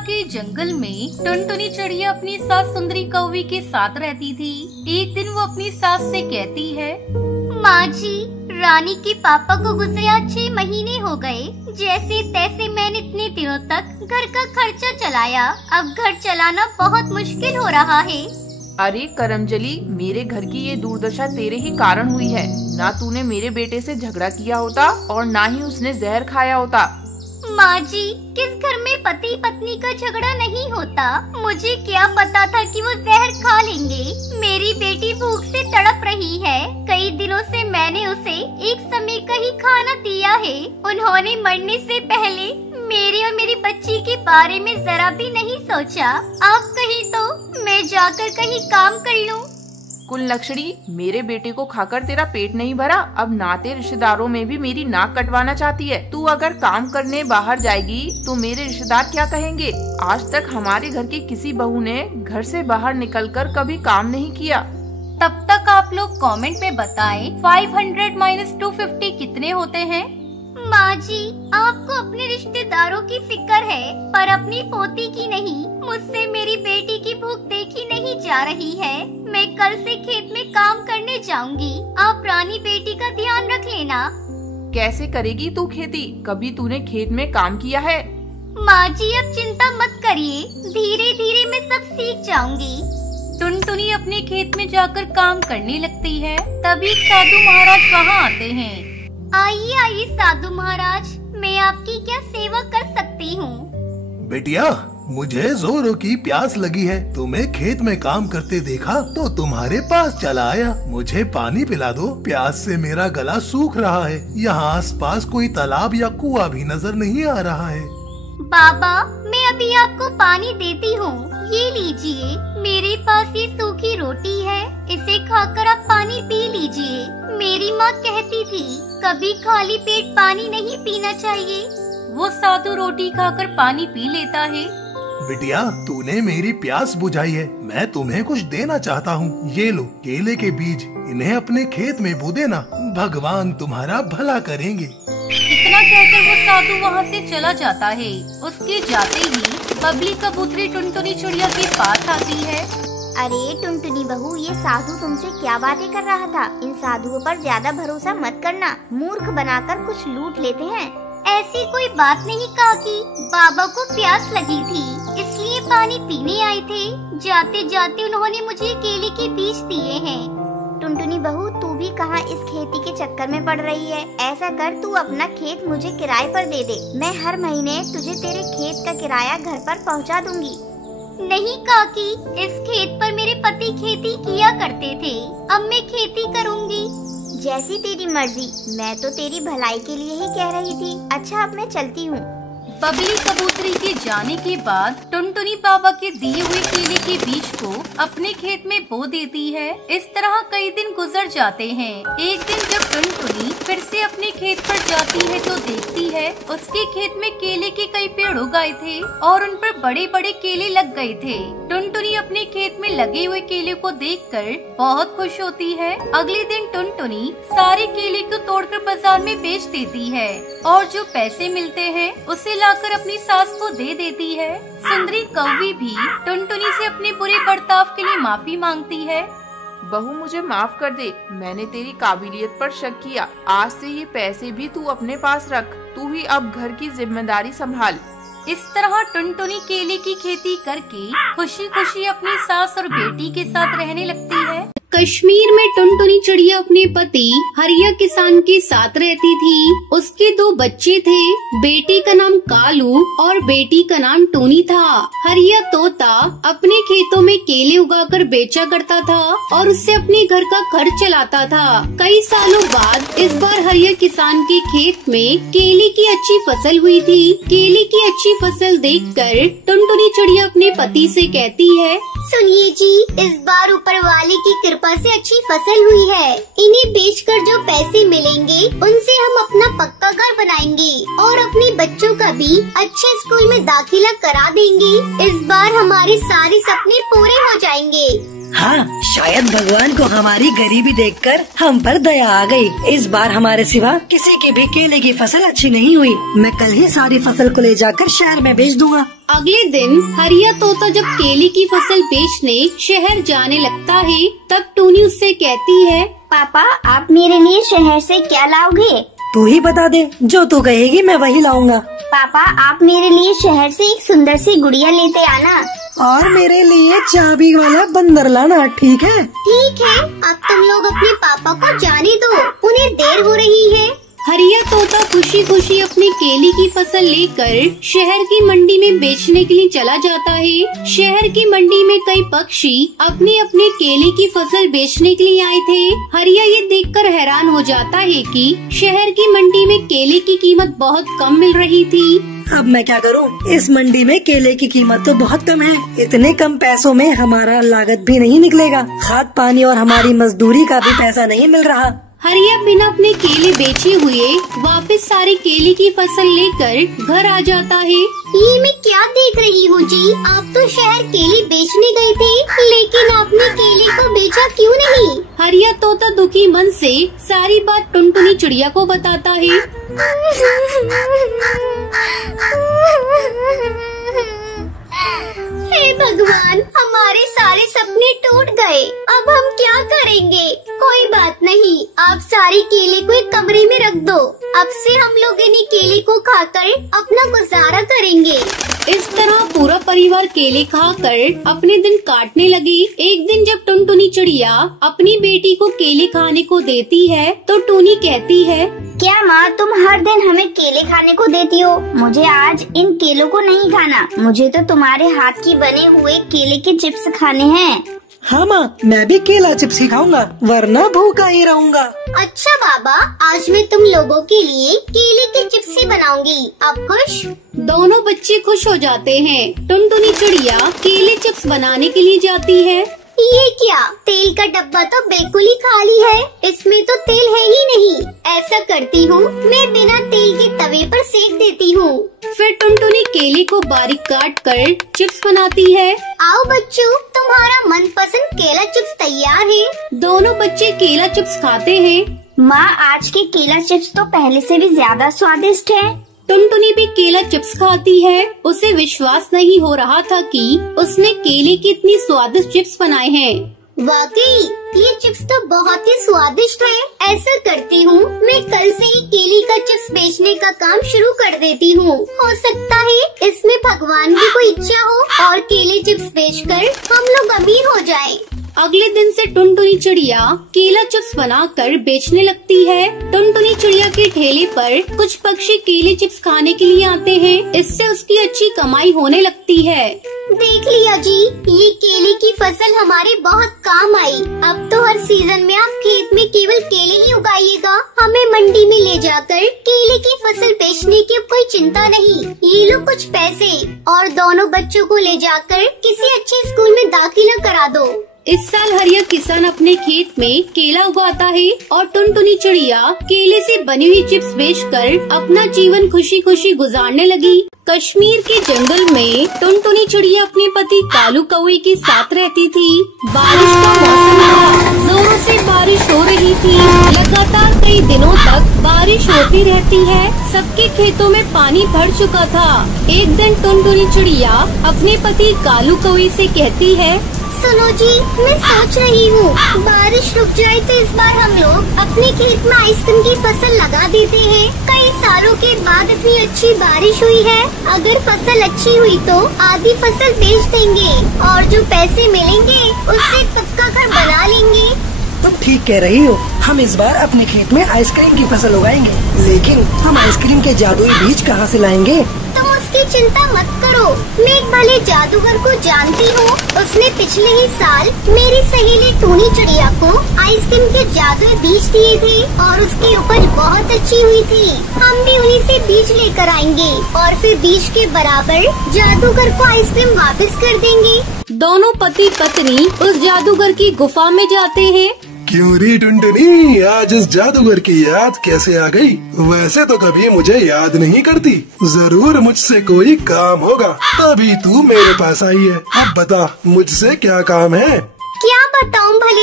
के जंगल में टुनटुनी चिड़िया अपनी सास सुंदरी कौवी के साथ रहती थी। एक दिन वो अपनी सास से कहती है, माँ जी, रानी के पापा को गुजरे आज 6 महीने हो गए। जैसे तैसे मैंने इतने दिनों तक घर का खर्चा चलाया, अब घर चलाना बहुत मुश्किल हो रहा है। अरे करमजली, मेरे घर की ये दुर्दशा तेरे ही कारण हुई है। ना तूने मेरे बेटे से झगड़ा किया होता और ना ही उसने जहर खाया होता। माँ जी, किस घर में पति पत्नी का झगड़ा नहीं होता? मुझे क्या पता था कि वो जहर खा लेंगे। मेरी बेटी भूख से तड़प रही है। कई दिनों से मैंने उसे एक समय का ही खाना दिया है। उन्होंने मरने से पहले मेरे और मेरी बच्ची के बारे में जरा भी नहीं सोचा। आप कहीं तो मैं जाकर कहीं काम कर लूं। कुलक्षणी, मेरे बेटे को खाकर तेरा पेट नहीं भरा, अब नाते रिश्तेदारों में भी मेरी नाक कटवाना चाहती है। तू अगर काम करने बाहर जाएगी तो मेरे रिश्तेदार क्या कहेंगे? आज तक हमारे घर की किसी बहू ने घर से बाहर निकलकर कभी काम नहीं किया। तब तक आप लोग कमेंट में बताएं 500 - 250 कितने होते हैं? माँ जी, आपको अपने रिश्तेदारों की फिक्र है पर अपनी पोती की नहीं। मुझसे मेरी बेटी की भूख देखी नहीं जा रही है। मैं कल से खेत में काम करने जाऊंगी। आप रानी बेटी का ध्यान रख लेना। कैसे करेगी तू खेती? कभी तूने खेत में काम किया है? माँ जी, अब चिंता मत करिए, धीरे धीरे मैं सब सीख जाऊंगी। टुनटुनी अपने खेत में जाकर काम करने लगती है। तभी साधु महाराज वहाँ आते हैं। आइए आइए साधु महाराज, मैं आपकी क्या सेवा कर सकती हूँ? बेटिया, मुझे जोरों की प्यास लगी है। तुम्हें खेत में काम करते देखा तो तुम्हारे पास चला आया। मुझे पानी पिला दो, प्यास से मेरा गला सूख रहा है। यहाँ आसपास कोई तालाब या कुआं भी नजर नहीं आ रहा है। बाबा, मैं अभी आपको पानी देती हूँ। ये लीजिए, मेरे पास ये सूखी रोटी है, इसे खाकर आप पानी पी लीजिए। मेरी माँ कहती थी कभी खाली पेट पानी नहीं पीना चाहिए। वो साधु रोटी खाकर पानी पी लेता है। बिटिया, तूने मेरी प्यास बुझाई है। मैं तुम्हें कुछ देना चाहता हूँ। ये लो केले के बीज, इन्हें अपने खेत में बो देना। भगवान तुम्हारा भला करेंगे। इतना कहकर वो साधु वहाँ से चला जाता है। उसके जाते ही बबली कबूतरी टुनटुनी चिड़िया के पास आती है। अरे टुनटुनी बहू, ये साधु तुमसे क्या बातें कर रहा था? इन साधुओं पर ज्यादा भरोसा मत करना, मूर्ख बनाकर कुछ लूट लेते हैं। ऐसी कोई बात नहीं काकी, बाबा को प्यास लगी थी इसलिए पानी पीने आए थे। जाते जाते उन्होंने मुझे केले के बीज दिए हैं। टुनटुनी बहू, तू भी कहाँ इस खेती के चक्कर में पड़ रही है? ऐसा कर, तू अपना खेत मुझे किराए पर दे दे। मैं हर महीने तुझे तेरे खेत का किराया घर पर पहुँचा दूंगी। नहीं काकी, इस खेत पर मेरे पति खेती किया करते थे। अब मैं खेती करूंगी। जैसी तेरी मर्जी, मैं तो तेरी भलाई के लिए ही कह रही थी। अच्छा, अब मैं चलती हूँ। बबली कबूतरी के जाने के बाद टुनटुनी बाबा के दिए हुए केले के बीज को अपने खेत में बो देती है। इस तरह कई दिन गुजर जाते हैं। एक दिन जब टुनटुनी फिर से अपने खेत पर जाती है तो देखती है उसके खेत में केले के कई पेड़ उग गए थे और उन पर बड़े बड़े केले लग गए थे। टुनटुनी अपने खेत में लगे हुए केले को देखकर बहुत खुश होती है। अगले दिन टुनटुनी सारे केले को तोड़कर बाजार में बेच देती है और जो पैसे मिलते हैं उसे लाकर अपनी सास को दे देती है। सुंदरी कौवी भी टुनटुनी से अपने बुरे बर्ताव के लिए माफी मांगती है। बहू, मुझे माफ कर दे, मैंने तेरी काबिलियत पर शक किया। आज से ये पैसे भी तू अपने पास रख। तू ही अब घर की जिम्मेदारी संभाल। इस तरह टुनटुनी केले की खेती करके खुशी खुशी अपनी सास और बेटी के साथ रहने लगती है। कश्मीर में टुनटुनी चिड़िया अपने पति हरिया किसान के साथ रहती थी। उसके 2 बच्चे थे, बेटे का नाम कालू और बेटी का नाम टूनी था। हरिया तोता अपने खेतों में केले उगाकर बेचा करता था और उससे अपने घर का खर्च चलाता था। कई सालों बाद इस बार हरिया किसान के खेत में केले की अच्छी फसल हुई थी। केले की अच्छी फसल देखकर टुनटुनी चिड़िया अपने पति से कहती है, सुनिए जी, इस बार ऊपर वाले की कृपा से अच्छी फसल हुई है। इन्हें बेचकर जो पैसे मिलेंगे उनसे हम अपना पक्का घर बनाएंगे और अपने बच्चों का भी अच्छे स्कूल में दाखिला करा देंगे। इस बार हमारे सारे सपने पूरे हो जाएंगे। हाँ, शायद भगवान को हमारी गरीबी देखकर हम पर दया आ गई। इस बार हमारे सिवा किसी की भी केले की फसल अच्छी नहीं हुई। मैं कल ही सारी फसल को ले जाकर शहर में बेच दूंगा। अगले दिन हरिया तोता जब केले की फसल बेचने शहर जाने लगता है, तब टूनी उससे कहती है, पापा आप मेरे लिए शहर से क्या लाओगे? तू ही बता दे, जो तू कहेगी मैं वही लाऊंगा। पापा आप मेरे लिए शहर से एक सुंदर सी गुड़िया लेते आना। और मेरे लिए चाबी वाला बंदर लाना, ठीक है? ठीक है, अब तुम लोग अपने पापा को जाने दो, उन्हें देर हो रही है। हरिया तोता खुशी खुशी अपनी केले की फसल लेकर शहर की मंडी में बेचने के लिए चला जाता है। शहर की मंडी में कई पक्षी अपने अपने केले की फसल बेचने के लिए आए थे। हरिया ये देखकर हैरान हो जाता है कि शहर की मंडी में केले की कीमत बहुत कम मिल रही थी। अब मैं क्या करूं? इस मंडी में केले की कीमत तो बहुत कम है। इतने कम पैसों में हमारा लागत भी नहीं निकलेगा। खाद पानी और हमारी मजदूरी का भी पैसा नहीं मिल रहा। हरिया बिना अपने केले बेचे हुए वापस सारी केले की फसल लेकर घर आ जाता है। ये मैं क्या देख रही हूँ जी? आप तो शहर केले बेचने गए थे, लेकिन आपने केले को बेचा क्यों नहीं? हरिया तोता दुखी मन से सारी बात टुनटुनी चिड़िया को बताता है। हे भगवान, हमारे सारे सपने टूट गए। अब हम क्या करेंगे? कोई बात नहीं, आप सारे केले को एक कमरे में रख दो। अब से हम लोग इन्हीं केले को खाकर अपना गुजारा करेंगे। इस तरह पूरा परिवार केले खाकर अपने दिन काटने लगी। एक दिन जब टुनटुनी चिड़िया अपनी बेटी को केले खाने को देती है, तो टूनी कहती है, क्या माँ तुम हर दिन हमें केले खाने को देती हो? मुझे आज इन केलों को नहीं खाना। मुझे तो तुम्हारे हाथ की बने हुए केले के चिप्स खाने हैं। हाँ माँ, मैं भी केला चिप्स ही खाऊंगा, वरना भूखा ही रहूंगा। अच्छा बाबा, आज मैं तुम लोगों के लिए केले के चिप्स ही बनाऊंगी। आप खुश? दोनों बच्चे खुश हो जाते हैं। टुनटुनी चिड़िया केले चिप्स बनाने के लिए जाती है। ये क्या? तेल का डब्बा तो बिल्कुल ही खाली है, इसमें तो तेल है ही नहीं। ऐसा करती हूँ, मैं बिना तेल के तवे पर सेक देती हूँ। फिर टुनटुनी केले को बारीक काट कर चिप्स बनाती है। आओ बच्चों, तुम्हारा मनपसंद केला चिप्स तैयार है। दोनों बच्चे केला चिप्स खाते हैं। माँ आज के केला चिप्स तो पहले से भी ज्यादा स्वादिष्ट है। टुनटुनी भी केला चिप्स खाती है। उसे विश्वास नहीं हो रहा था कि उसने केले की इतनी स्वादिष्ट चिप्स बनाए हैं। वाकई ये चिप्स तो बहुत ही स्वादिष्ट है। ऐसा करती हूँ, मैं कल से ही केले का चिप्स बेचने का काम शुरू कर देती हूँ। हो सकता है इसमें भगवान की कोई इच्छा हो और केले चिप्स बेचकर हम लोग अमीर हो जाएं। अगले दिन से टुनटुनी चिड़िया केला चिप्स बनाकर बेचने लगती है। टुनटुनी चिड़िया के ठेले पर कुछ पक्षी केले चिप्स खाने के लिए आते हैं। इससे उसकी अच्छी कमाई होने लगती है। देख लिया जी, ये केले की फसल हमारे बहुत काम आई। अब तो हर सीजन में आप खेत में केवल केले ही उगाइएगा। हमें मंडी में ले जाकर केले की फसल बेचने की कोई चिंता नहीं। ये लो कुछ पैसे और दोनों बच्चों को ले जाकर किसी अच्छे स्कूल में दाखिला करा दो। इस साल हरिया किसान अपने खेत में केला उगाता है और टुनटुनी चिड़िया केले से बनी हुई चिप्स बेचकर अपना जीवन खुशी खुशी गुजारने लगी। कश्मीर के जंगल में टुनटुनी चिड़िया अपने पति कालू कौवे के साथ रहती थी। बारिश का मौसम था, जोरों से बारिश हो रही थी। लगातार कई दिनों तक बारिश होती रहती है। सबके खेतों में पानी भर चुका था। एक दिन टुनटुनी चिड़िया अपने पति कालू कौवे से कहती है, सुनो जी, मैं सोच रही हूँ बारिश रुक जाए तो इस बार हम लोग अपने खेत में आइसक्रीम की फसल लगा देते हैं। कई सालों के बाद इतनी अच्छी बारिश हुई है। अगर फसल अच्छी हुई तो आधी फसल बेच देंगे और जो पैसे मिलेंगे उससे पक्का घर बना लेंगे। तुम ठीक कह रही हो। हम इस बार अपने खेत में आइसक्रीम की फसल उगाएंगे, लेकिन हम आइसक्रीम के जादुई बीज कहाँ से लाएंगे? तुम उसकी चिंता मत करो, मैं एक भले जादूगर को जानती हूँ। उसने पिछले ही साल मेरी सहेली टूनी चिड़िया को आइसक्रीम के जादुई बीज दिए थे और उसकी उपज बहुत अच्छी हुई थी। हम भी उन्हीं से बीज लेकर आएंगे और फिर बीज के बराबर जादूगर को आइसक्रीम वापस कर देंगे। दोनों पति पत्नी उस जादूगर की गुफा में जाते हैं। क्यों रे टुनटुनी, आज इस जादूगर की याद कैसे आ गई? वैसे तो कभी मुझे याद नहीं करती। जरूर मुझसे कोई काम होगा, तभी तू मेरे पास आई है। अब बता, मुझसे क्या काम है? क्या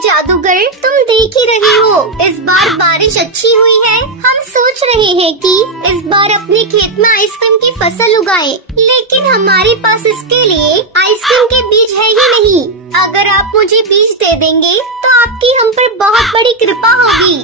जादूगर, तुम देख ही रही हो इस बार बारिश अच्छी हुई है। हम सोच रहे हैं कि इस बार अपने खेत में आइसक्रीम की फसल उगाएं, लेकिन हमारे पास इसके लिए आइसक्रीम के बीज है ही नहीं। अगर आप मुझे बीज दे देंगे तो आपकी हम पर बहुत बड़ी कृपा होगी।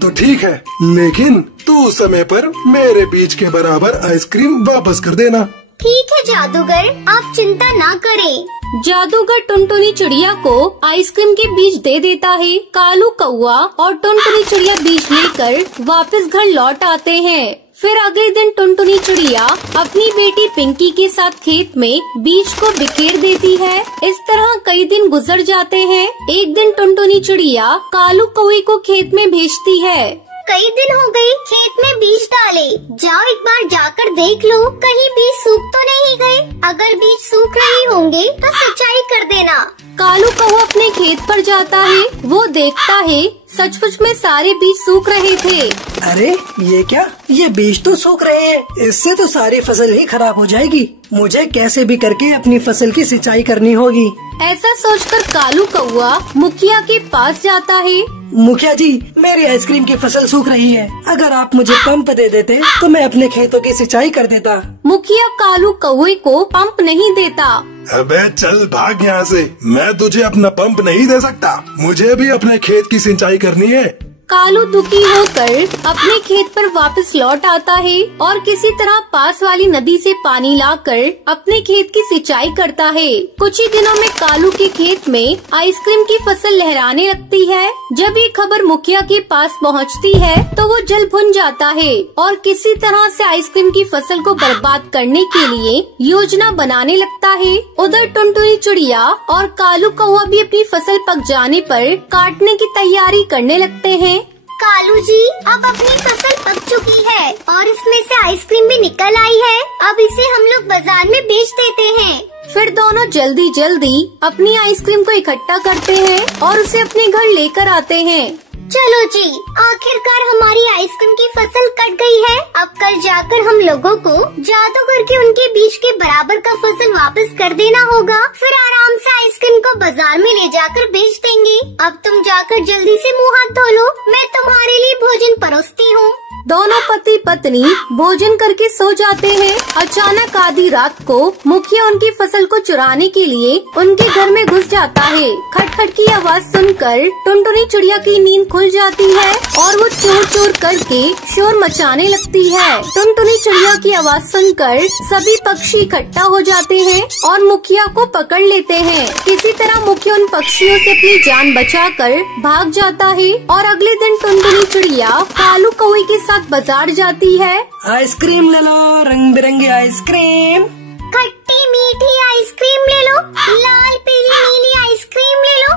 तो ठीक है, लेकिन तू समय पर मेरे बीज के बराबर आइसक्रीम वापस कर देना। ठीक है जादूगर, आप चिंता ना करें। जादूगर टुनटुनी चिड़िया को आइसक्रीम के बीज दे देता है। कालू कौआ और टुनटुनी चिड़िया बीज लेकर वापस घर लौट आते हैं। फिर अगले दिन टुनटुनी चिड़िया अपनी बेटी पिंकी के साथ खेत में बीज को बिखेर देती है। इस तरह कई दिन गुजर जाते हैं। एक दिन टुनटुनी चिड़िया कालू कौए को खेत में भेजती है। कई दिन हो गए खेत में बीज डाले, जाओ एक बार जाकर देख लो कहीं बीज सूख तो नहीं गए। अगर बीज सूख रहे होंगे तो सिंचाई कर देना। कालू कौआ अपने खेत पर जाता है। वो देखता है सचमुच में सारे बीज सूख रहे थे। अरे ये क्या, ये बीज तो सूख रहे हैं, इससे तो सारी फसल ही खराब हो जाएगी। मुझे कैसे भी करके अपनी फसल की सिंचाई करनी होगी। ऐसा सोचकर कालू कौआ मुखिया के पास जाता है। मुखिया जी, मेरी आइसक्रीम की फसल सूख रही है, अगर आप मुझे पंप दे देते तो मैं अपने खेतों की सिंचाई कर देता। मुखिया कालू कौए को पंप नहीं देता। अबे चल भाग यहाँ से, मैं तुझे अपना पंप नहीं दे सकता, मुझे भी अपने खेत की सिंचाई करनी है। कालू दुखी होकर अपने खेत पर वापस लौट आता है और किसी तरह पास वाली नदी से पानी लाकर अपने खेत की सिंचाई करता है। कुछ ही दिनों में कालू के खेत में आइसक्रीम की फसल लहराने लगती है। जब ये खबर मुखिया के पास पहुंचती है तो वो जल भुन जाता है और किसी तरह से आइसक्रीम की फसल को बर्बाद करने के लिए योजना बनाने लगता है। उधर टुनटुनी चिड़िया और कालू कौआ भी अपनी फसल पक जाने पर काटने की तैयारी करने लगते हैं। कालू जी, अब अपनी फसल पक चुकी है और इसमें से आइसक्रीम भी निकल आई है। अब इसे हम लोग बाजार में बेच देते हैं। फिर दोनों जल्दी जल्दी अपनी आइसक्रीम को इकट्ठा करते हैं और उसे अपने घर लेकर आते हैं। चलो जी, आखिरकार हमारी आइसक्रीम की फसल कट गई है। अब कल जाकर हम लोगों को जादू करके उनके बीज के बराबर का फसल वापस कर देना होगा। फिर आराम से आइसक्रीम को बाजार में ले जाकर बेच देंगे। अब तुम जाकर जल्दी से मुँह हाथ धो लो, मैं तुम्हारे लिए भोजन परोसती हूँ। दोनों पति पत्नी भोजन करके सो जाते हैं। अचानक आधी रात को मुखिया उनकी फसल को चुराने के लिए उनके घर में घुस जाता है। खटखट की आवाज सुनकर टुनटुनी चिड़िया की नींद खुल जाती है और वो चोर चोर करके शोर मचाने लगती है। टुनटुनी चिड़िया की आवाज सुनकर सभी पक्षी इकट्ठा हो जाते हैं और मुखिया को पकड़ लेते हैं। किसी तरह मुखिया उन पक्षियों से अपनी जान बचाकर भाग जाता है और अगले दिन टुनटुनी चिड़िया कालू कौए के साथ बाजार जाती है। आइसक्रीम ले लो, रंग बिरंगी आइसक्रीम। खट्टी मीठी आइसक्रीम ले लो, लाल पीली नीली आइसक्रीम ले लो।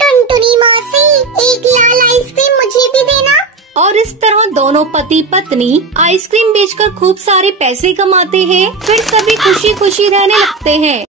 टुनटुनी मौसी, एक लाल आइसक्रीम मुझे भी देना। और इस तरह दोनों पति पत्नी आइसक्रीम बेचकर खूब सारे पैसे कमाते हैं। फिर सभी खुशी खुशी रहने लगते हैं।